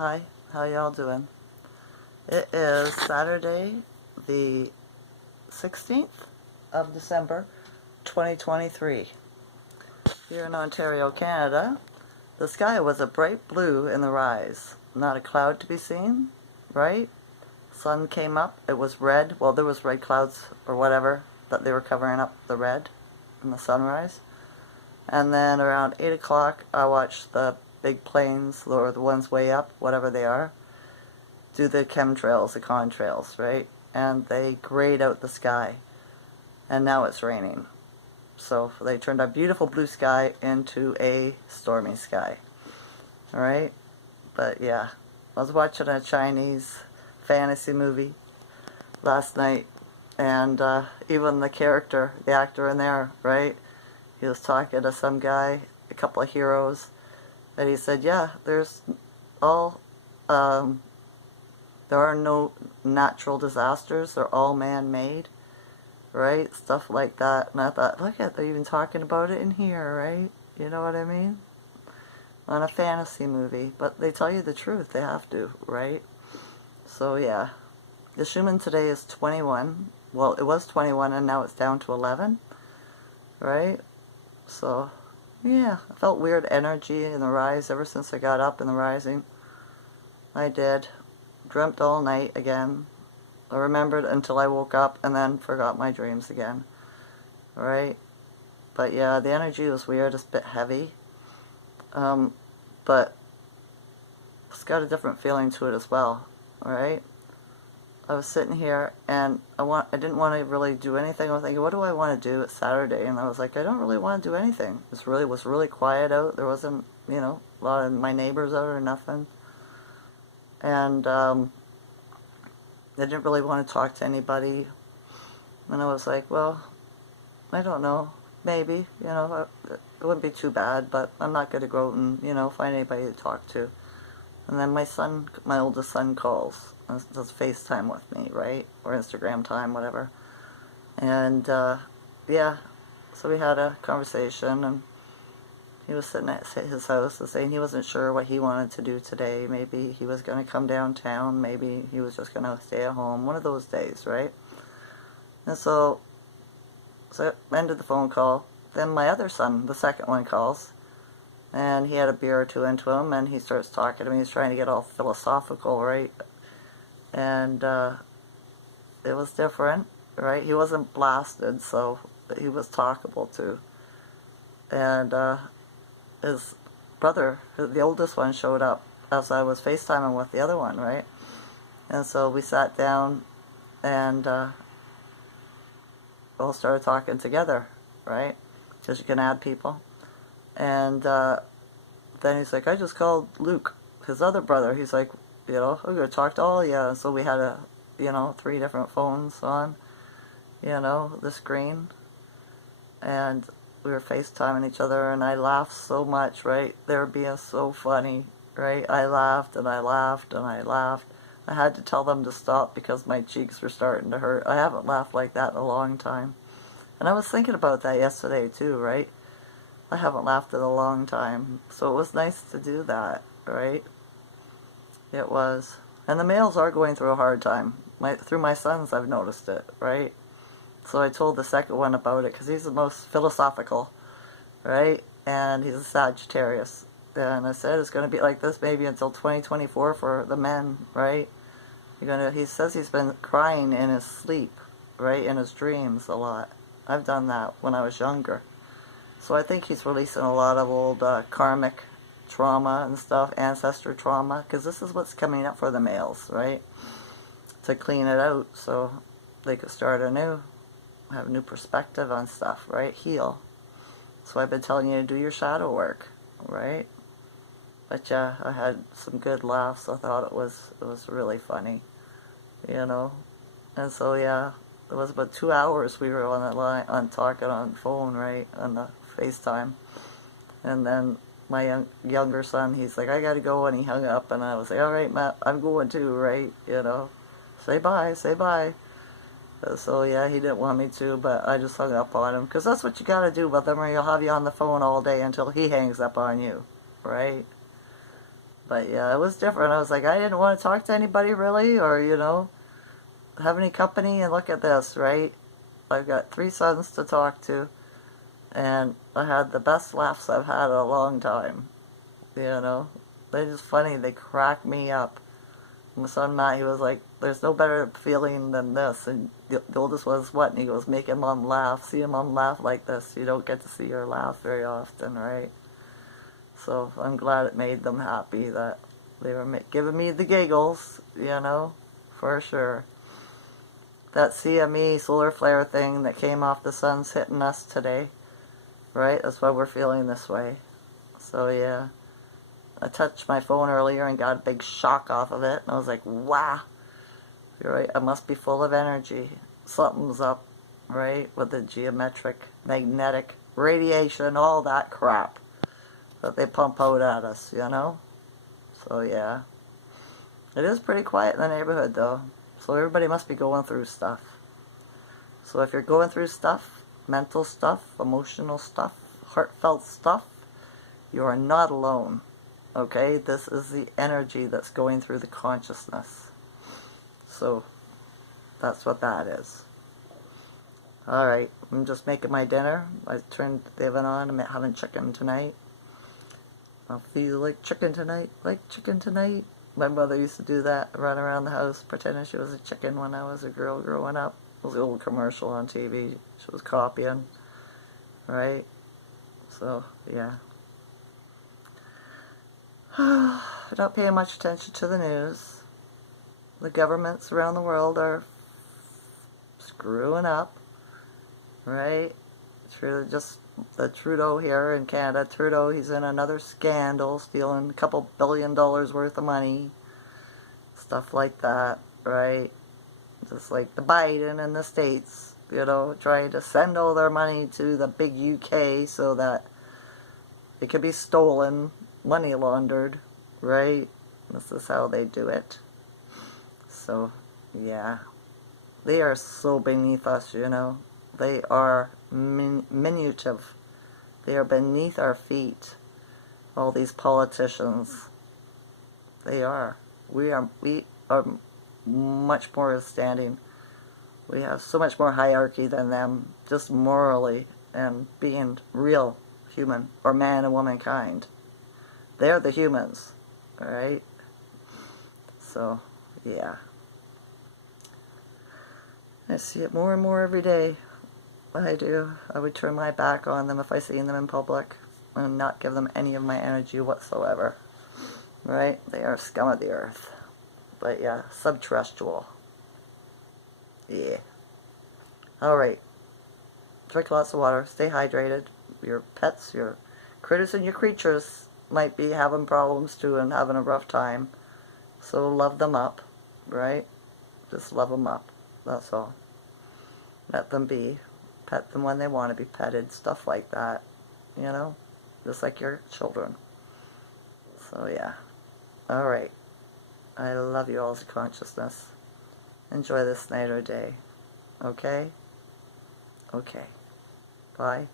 Hi, how y'all doing? It is Saturday, the 16th of December, 2023. Here in Ontario, Canada, the sky was a bright blue in the rise. Not a cloud to be seen, right? Sun came up, it was red. Well, there was red clouds or whatever, but they were covering up the red in the sunrise. And then around 8 o'clock, I watched the big planes, or the ones way up, whatever they are, do the chemtrails, the contrails, right? And they grayed out the sky. And now it's raining. So they turned a beautiful blue sky into a stormy sky. Alright? But yeah, I was watching a Chinese fantasy movie last night, and even the character, the actor in there, right? He was talking to some guy, a couple of heroes, and he said, yeah, there's all, there are no natural disasters, they're all man-made, right? Stuff like that. And I thought, look at, they're even talking about it in here, right? You know what I mean? On a fantasy movie. But they tell you the truth, they have to, right? So yeah. The Schumann today is 21. Well, it was 21 and now it's down to 11, right? So, yeah, I felt weird energy in the rise ever since I got up in the rising. I did. Dreamt all night again. I remembered until I woke up and then forgot my dreams again. Alright? But yeah, the energy was weird. It's a bit heavy. But it's got a different feeling to it as well. Alright? I was sitting here and I didn't want to really do anything. I was thinking, what do I want to do? It's Saturday, and I was like, I don't really want to do anything. It was really quiet out. There wasn't, you know, a lot of my neighbors out or nothing. And I didn't really want to talk to anybody. And I was like, well, I don't know. Maybe, you know, it wouldn't be too bad, but I'm not going to go out and, you know, find anybody to talk to. And then my oldest son calls. Does FaceTime with me, right? Or Instagram time, whatever. And, yeah, so we had a conversation, and he was sitting at his house and saying he wasn't sure what he wanted to do today. Maybe he was going to come downtown, maybe he was just going to stay at home, one of those days, right? And so I ended the phone call. Then my other son, the second one, calls, and he had a beer or two into him, and he starts talking to me. He's trying to get all philosophical, right? And it was different, right? He wasn't blasted, so he was talkable too. And his brother, the oldest one, showed up as I was FaceTiming with the other one, right? And so we sat down and all started talking together, right? Because you can add people. And then he's like, I just called Luke, his other brother. He's like, you know, we're going to talk to all of you. And so we had 3 different phones on, you know, the screen. And we were FaceTiming each other, and I laughed so much, right? They were being so funny, right? I laughed and I laughed and I laughed. I had to tell them to stop because my cheeks were starting to hurt. I haven't laughed like that in a long time. And I was thinking about that yesterday too, right? I haven't laughed in a long time. So it was nice to do that, right? It was. And the males are going through a hard time. Through my sons, I've noticed it, right? So I told the second one about it because he's the most philosophical, right? And he's a Sagittarius. And I said it's going to be like this maybe until 2024 for the men, right? He says he's been crying in his sleep, right? In his dreams a lot. I've done that when I was younger. So I think he's releasing a lot of old karmic trauma and stuff, ancestor trauma, because this is what's coming up for the males, right? To clean it out so they could start anew, have a new perspective on stuff, right? Heal. So I've been telling you to do your shadow work, right? But yeah, I had some good laughs. I thought it was really funny, you know? And so yeah, it was about 2 hours we were on the line, talking on the phone, right? On the FaceTime. And then my younger son, he's like, I gotta go, and he hung up, and I was like, alright, Matt, I'm going too, right? You know, say bye, say bye. So yeah, he didn't want me to, but I just hung up on him, because that's what you gotta do with him, or he'll have you on the phone all day until he hangs up on you, right? But yeah, it was different. I was like, I didn't want to talk to anybody really, or, have any company, and look at this, right? I've got 3 sons to talk to, and I had the best laughs I've had in a long time, They're just funny. They crack me up. My son Matt, he was like, there's no better feeling than this. And the oldest was what? And he goes, making mom laugh. Seeing mom laugh like this. You don't get to see her laugh very often, right? So I'm glad it made them happy that they were giving me the giggles, for sure. That CME solar flare thing that came off the sun's hitting us today, right? That's why we're feeling this way. So yeah. I touched my phone earlier and got a big shock off of it. And I was like, wow. You're right. I must be full of energy. Something's up, right? With the geometric, magnetic, radiation, all that crap that they pump out at us, So yeah. It is pretty quiet in the neighborhood though. So everybody must be going through stuff. So if you're going through stuff, mental stuff, emotional stuff, heartfelt stuff, you are not alone. Okay, this is the energy that's going through the consciousness. So, that's what that is. Alright, I'm just making my dinner. I turned the oven on. I'm having chicken tonight. I'll feel like chicken tonight, My mother used to do that, run around the house pretending she was a chicken when I was a girl growing up. It was an old commercial on TV. She was copying. Right? So, yeah. Not paying much attention to the news. The governments around the world are screwing up, right? Just the Trudeau here in Canada. Trudeau, he's in another scandal, stealing a couple $1 billion worth of money, stuff like that, right? Just like the Biden in the States, trying to send all their money to the big UK so that it could be stolen, money laundered, right? This is how they do it. So, yeah. They are so beneath us, They are diminutive. They are beneath our feet. All these politicians. They are. We are much more standing. We have so much more hierarchy than them, just morally and being real human, or man and womankind. They're the humans, alright? So, yeah. I see it more and more every day. I do. I would turn my back on them if I seen them in public and not give them any of my energy whatsoever. Right? They are scum of the earth. But yeah, subterrestrial. Yeah. Alright. Drink lots of water. Stay hydrated. Your pets, your critters and your creatures might be having problems too and having a rough time. So love them up. Right? Just love them up. That's all. Let them be. Pet them when they want to be petted. Stuff like that. Just like your children. So yeah. Alright. I love you all's consciousness. Enjoy this night or day. Okay? Okay. Bye.